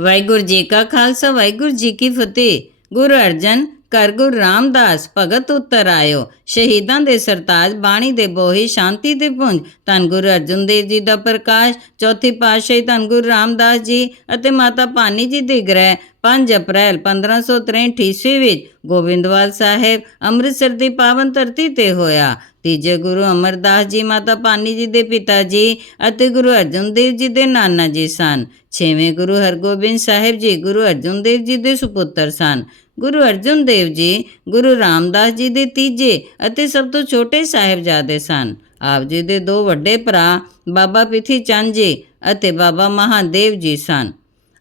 ਵਾਹਿਗੁਰੂ ਜੀ ਕਾ ਖਾਲਸਾ, ਵਾਹਿਗੁਰੂ ਜੀ ਕੀ ਫਤਿਹ। ਗੁਰੂ ਅਰਜਨ ਕਰ ਗੁਰੂ ਰਾਮਦਾਸ, ਭਗਤ ਉਤਰ ਆਇਓ। ਸ਼ਹੀਦਾਂ ਦੇ ਸਰਤਾਜ, ਬਾਣੀ ਦੇ ਬੋਹੀ, ਸ਼ਾਂਤੀ ਦੇ ਪੁੰਜ। ਧੰਨ ਗੁਰੂ ਅਰਜਨ ਦੇਵ ਜੀ ਦਾ ਪ੍ਰਕਾਸ਼। ਚੌਥੀ ਪਾਤਸ਼ਾਹੀ ਧੰਨ ਗੁਰੂ ਰਾਮਦਾਸ ਜੀ ਅਤੇ ਮਾਤਾ ਭਾਨੀ ਜੀ ਦੇ ਗ੍ਰਹਿ। 5 ਅਪ੍ਰੈਲ 1563 ਈਸਵੀ ਵਿੱਚ ਗੋਬਿੰਦਵਾਲ ਸਾਹਿਬ ਅੰਮ੍ਰਿਤਸਰ ਦੀ ਪਾਵਨ ਧਰਤੀ ਤੇ ਹੋਇਆ। ਤੀਜੇ ਗੁਰੂ ਅਮਰਦਾਸ ਜੀ, ਮਾਤਾ ਭਾਨੀ ਜੀ ਦੇ ਪਿਤਾ ਜੀ ਅਤੇ ਗੁਰੂ ਅਰਜਨ ਦੇਵ ਜੀ ਦੇ ਨਾਨਾ ਜੀ ਸਨ। ਛੇਵੇਂ ਗੁਰੂ ਹਰਗੋਬਿੰਦ ਸਾਹਿਬ ਜੀ ਗੁਰੂ ਅਰਜਨ ਦੇਵ ਜੀ ਦੇ ਸੁਪੁੱਤਰ ਸਨ। ਗੁਰੂ ਅਰਜਨ ਦੇਵ ਜੀ ਗੁਰੂ ਰਾਮਦਾਸ ਜੀ ਦੇ ਤੀਜੇ ਅਤੇ ਸਭ ਤੋਂ ਛੋਟੇ ਸਾਹਿਬਜ਼ਾਦੇ ਸਨ। ਆਪ ਜੀ ਦੇ ਦੋ ਵੱਡੇ ਭਰਾ, ਬਾਬਾ ਪਿਥੀ ਚੰਦ ਜੀ ਅਤੇ ਬਾਬਾ ਮਹਾਦੇਵ ਜੀ ਸਨ।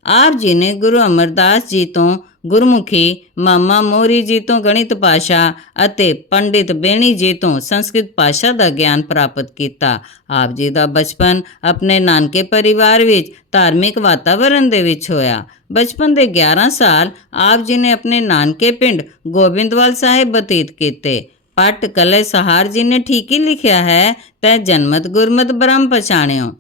ਆਪ ਜੀ ਨੇ ਗੁਰੂ ਅਮਰਦਾਸ ਜੀ ਤੋਂ ਗੁਰਮੁਖੀ ਮਾਮਾ ਮੋਰੀ ਜੀ ਤੋਂ ਗਣਿਤ ਭਾਸ਼ਾ ਅਤੇ ਪੰਡਿਤ ਬੇਣੀ ਜੀ ਤੋਂ ਸੰਸਕ੍ਰਿਤ ਭਾਸ਼ਾ ਦਾ ਗਿਆਨ ਪ੍ਰਾਪਤ ਕੀਤਾ। ਆਪ ਜੀ ਦਾ ਬਚਪਨ ਆਪਣੇ ਨਾਨਕੇ ਪਰਿਵਾਰ ਵਿੱਚ ਧਾਰਮਿਕ ਵਾਤਾਵਰਣ ਦੇ ਵਿੱਚ ਹੋਇਆ। ਬਚਪਨ ਦੇ 11 ਸਾਲ ਆਪ ਜੀ ਨੇ ਆਪਣੇ ਨਾਨਕੇ ਪਿੰਡ ਗੋਬਿੰਦਵਾਲ ਸਾਹਿਬ ਬਤੀਤ ਕੀਤੇ। ਪਟ ਕਲੇ ਸਹਾਰ ਜੀ ਨੇ ਠੀਕ ਹੀ ਲਿਖਿਆ ਹੈ, ਤੈ ਜਨਮਤ ਗੁਰਮਤ ਬ੍ਰਹਮ ਪਛਾਣਿਓ।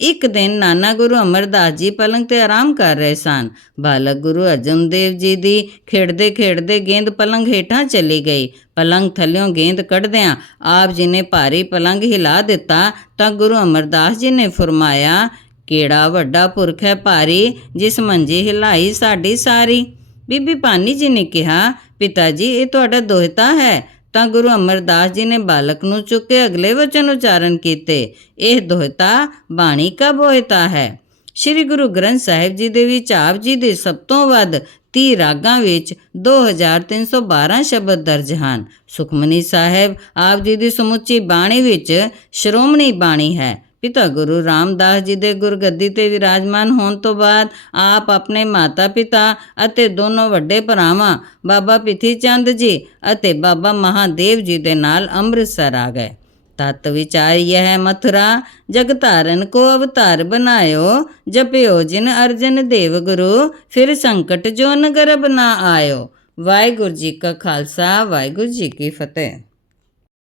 ਇੱਕ ਦਿਨ ਨਾਨਾ ਗੁਰੂ ਅਮਰਦਾਸ ਜੀ ਪਲੰਗ ਤੇ ਆਰਾਮ ਕਰ ਰਹੇ ਸਨ। ਬਾਲਕ ਗੁਰੂ ਅਰਜਨ ਦੇਵ ਜੀ ਦੀ ਖੇਡਦੇ ਖੇਡਦੇ ਗੇਂਦ ਪਲੰਗ ਹੇਠਾਂ ਚਲੀ ਗਈ। ਪਲੰਗ ਥੱਲਿਓਂ ਗੇਂਦ ਕੱਢਦਿਆਂ ਆਪ ਜੀ ਨੇ ਭਾਰੀ ਪਲੰਗ ਹਿਲਾ ਦਿੱਤਾ ਤਾਂ ਗੁਰੂ ਅਮਰਦਾਸ ਜੀ ਨੇ ਫਰਮਾਇਆ, ਕਿਹੜਾ ਵੱਡਾ ਪੁਰਖ ਹੈ ਭਾਰੀ, ਜਿਸ ਮੰਜੀ ਹਿਲਾਈ ਸਾਡੀ ਸਾਰੀ? ਬੀਬੀ ਭਾਨੀ ਜੀ ਨੇ ਕਿਹਾ, ਪਿਤਾ ਜੀ, ਇਹ ਤੁਹਾਡਾ ਦੋਹਤਾ ਹੈ। ਤਾਂ ਗੁਰੂ ਅਮਰਦਾਸ ਜੀ ਨੇ ਬਾਲਕ ਨੂੰ ਚੁੱਕ ਕੇ ਅਗਲੇ ਵਚਨ ਉਚਾਰਨ ਕੀਤੇ, ਇਹ ਦੋਹਤਾ ਬਾਣੀ ਕਾ ਬੋਹਤਾ ਹੈ? ਸ੍ਰੀ ਗੁਰੂ ਗ੍ਰੰਥ ਸਾਹਿਬ ਜੀ ਦੇ ਵਿੱਚ ਆਪ ਜੀ ਦੇ ਸਭ ਤੋਂ ਵੱਧ 30 ਰਾਗਾਂ ਵਿੱਚ 2312 ਸ਼ਬਦ ਦਰਜ ਹਨ। ਸੁਖਮਨੀ ਸਾਹਿਬ ਆਪ ਜੀ ਦੀ ਸਮੁੱਚੀ ਬਾਣੀ ਵਿੱਚ ਸ਼੍ਰੋਮਣੀ ਬਾਣੀ ਹੈ। ਪਿਤਾ ਗੁਰੂ ਰਾਮਦਾਸ ਜੀ ਦੇ ਗੁਰਗੱਦੀ ਤੇ ਵਿਰਾਜਮਾਨ ਹੋਣ ਤੋਂ ਬਾਅਦ ਆਪ ਆਪਣੇ ਮਾਤਾ-ਪਿਤਾ ਅਤੇ ਦੋਨੋਂ ਵੱਡੇ ਭਰਾਵਾਂ, ਬਾਬਾ ਪਿਥੀ ਚੰਦ ਜੀ ਅਤੇ ਬਾਬਾ ਮਹਾਦੇਵ ਜੀ ਦੇ ਨਾਲ ਅੰਮ੍ਰਿਤਸਰ ਆ ਗਏ। ਤਤ ਵਿਚਾਰ ਯਹ ਮਥੁਰਾ ਜਗਤਾਰਨ ਕੋ ਅਵਤਾਰ ਬਨਾਇਓ ਜਪਿਓ ਜਿਨ ਅਰਜਨ ਦੇਵ ਗੁਰੂ, ਫਿਰ ਸੰਕਟ ਜੋ ਨਗਰ ਨਾ ਆਇਓ। ਵਾਹਿਗੁਰੂ ਜੀ ਕਾ ਖਾਲਸਾ, ਵਾਹਿਗੁਰੂ ਜੀ ਕੀ ਫਤਿਹ।